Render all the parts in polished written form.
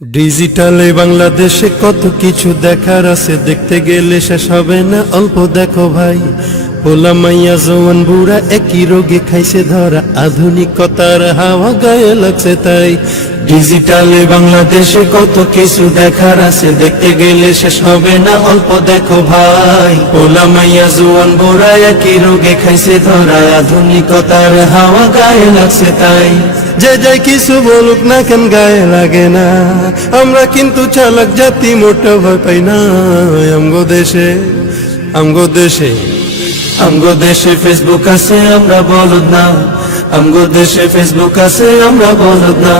ডিজিটালে বাংলাদেশে কত কিছু দেখার আছে, দেখতে গেলে শেষ হবে না। অল্প দেখো ভাই, পোলা মাইয়া জওয়ান বুড়া একই রোগে খাইছে ধরা, আধুনিকতার হাওয়া গায়ে লাগছে তাই। ডিজিটালে বাংলাদেশে কত কিছু দেখার আছে, দেখতে গেলে শেষ হবে না। অল্প দেখো ভাই, পোলা মাইয়া জওয়ান বুড়া একই রোগে খাইছে ধরা, আধুনিকতার হাওয়া গায়ে লাগছে তাই। যে যাই কিছু বলুক না কেন গায়ে লাগে না, আমরা কিন্তু চালাক জাতি, মোটা ভয় পাই না। আমগো দেশে আমগো দেশে ফেসবুক আছে, আমরা বলদ না। আমগো দেশে ফেসবুক আছে, আমরা বলদ না।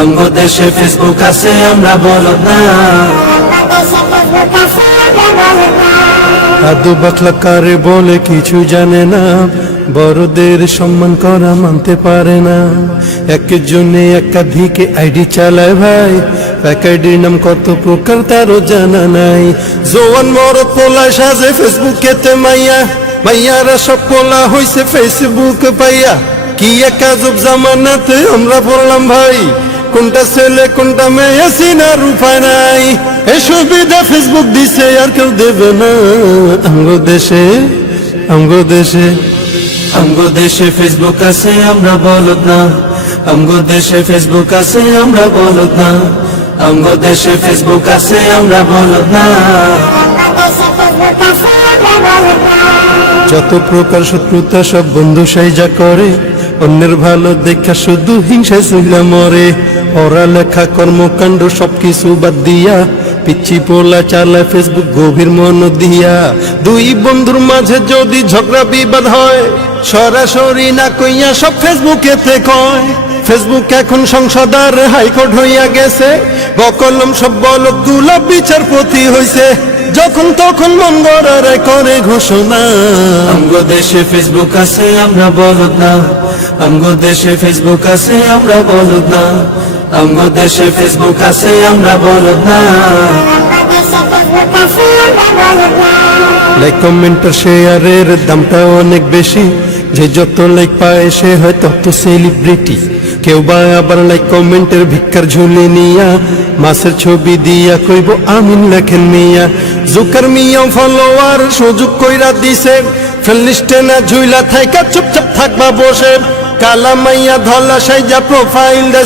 আমগো দেশে ফেসবুক আছে, আমরা বলদ না। আদু বাকলা কারে বলে কিছু জানে না, বড়দের সম্মান করা মানতে পারে না। একজনে একাধিক আইডি চালায় ভাই, এক আইডির নাম কত প্রকার তারও জানা নাই। জোয়ান মরদ পোলা সাজে ফেসবুকেতে মাইয়া, মাইয়ারা সব পোলা হইছে ফেসবুক পাইয়া। কি এক আজব জামানাতে আমরা পড়লাম ভাই, কোনটা ছেলে কোনটা মেয়ে চিনার উপায় নাই। এই সুবিধা ফেসবুক দিছে আর কেউ দেবে না। আমগো দেশে ফেসবুক আছে, আমরা বলদ না। আমগো দেশে ফেসবুক আছে, আমরা বলদ না। আমগো দেশে ফেসবুক আছে, আমরা বলদ না। যত প্রকার শত্রুতা সব বন্ধু সাইজা করে, অন্যের ভালো দেখা শুধু হিংসায় চইলা মরে। পড়ালেখা কর্মকাণ্ড সবকিছু বাদ দিয়া, পিচ্ছি পোলা চালায় ফেসবুক গভীর মন দিয়া। দুই বন্ধুর মাঝে যদি ঝগড়া বিবাদ হয়, সরাসরি না কইয়া সব ফেসবুকেতে কয়। ফেসবুক এখন সংসদ আর হাইকোর্ট হইয়া গেছে, বকলম সব বলদ গুলা বিচারপতি হইছে। যখন তখন মন গড়ারে করে ঘোষণা। আমগো দেশে ফেসবুক আছে, আমরা বলদ না। আমগো দেশে ফেসবুক আছে, আমরা বলদ না। আমগো দেশে ফেসবুক আছে, আমরা বলদ না। লাইক কমেন্ট আর শেয়ারের দামটা অনেক বেশি, যে যত লাইক পায় সে হয় তত সেলিব্রিটি। কেউ বা আবার লাইক কমেন্টের ভিক্ষার ঝুলি নিয়া, মাছের ছবি দিয়া কইব আমিন লেখেন মিয়া। জুকার মিয়া ফলোয়ার সুযোগ কইরা দিছে, ফেলিস্টে না ঝুইলা থাইকা চুপচাপ থাকবা বসে। কালা মাইয়া ধলা সাইজা প্রোফাইল দে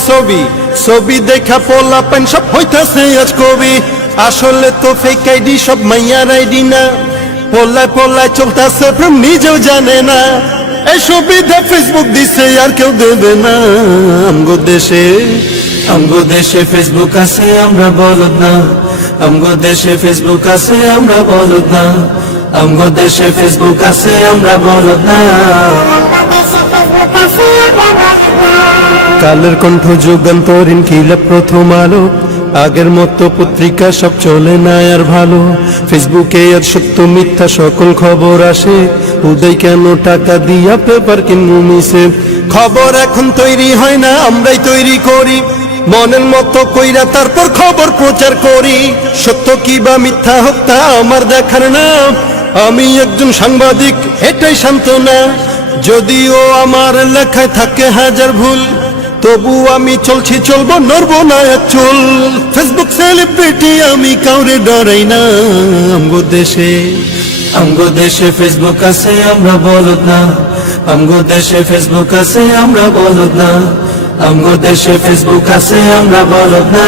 ছবি দেখা পোলা পান সব হইতাছে আজ কবি। আসলে তো ফেক আইডি সব মাইয়ার আইডি না, পোলায় চলতাছে প্রেম নিজেও জানে না। এই সুবিধা ফেসবুক দিছে আর কেউ দেবে না। আমগো দেশে ফেসবুক আছে, আমরা বলদ না। আমগো দেশে ফেসবুক আছে, আমরা বলদ না। আমগো দেশে ফেসবুক আছে, আমরা বলদ না। কালের কণ্ঠ যুগান্তরীণ কিলা প্রথম আলো, আগের মতো পত্রিকা সব চলে না আর ভালো। ফেসবুকে আর সত্য মিথ্যা সকল খবর আসে, উদয় কেন টাকা দিয়া পেপার কিনবো মিশে। খবর এখন তৈরি হয় না, আমরাই তৈরি করি মনের মতো কইরা, তারপর খবর প্রচার করি। সত্য কি বা মিথ্যা হোক তা আমার দেখার না, আমি একজন সাংবাদিক এটাই সান্ত্বনা। যদিও আমার লেখায় থাকে হাজার ভুল, তবু আমি চলবো নড়বো না এক চুল। ফেসবুক সেলিব্রিটি আমি কাউরে ডরাই না। আমগো দেশে ফেসবুক আছে, আমরা বলদ না। আমগো দেশে ফেসবুক আছে, আমরা বলদ না। আমগো দেশে ফেসবুক আছে, আমরা বলদ না।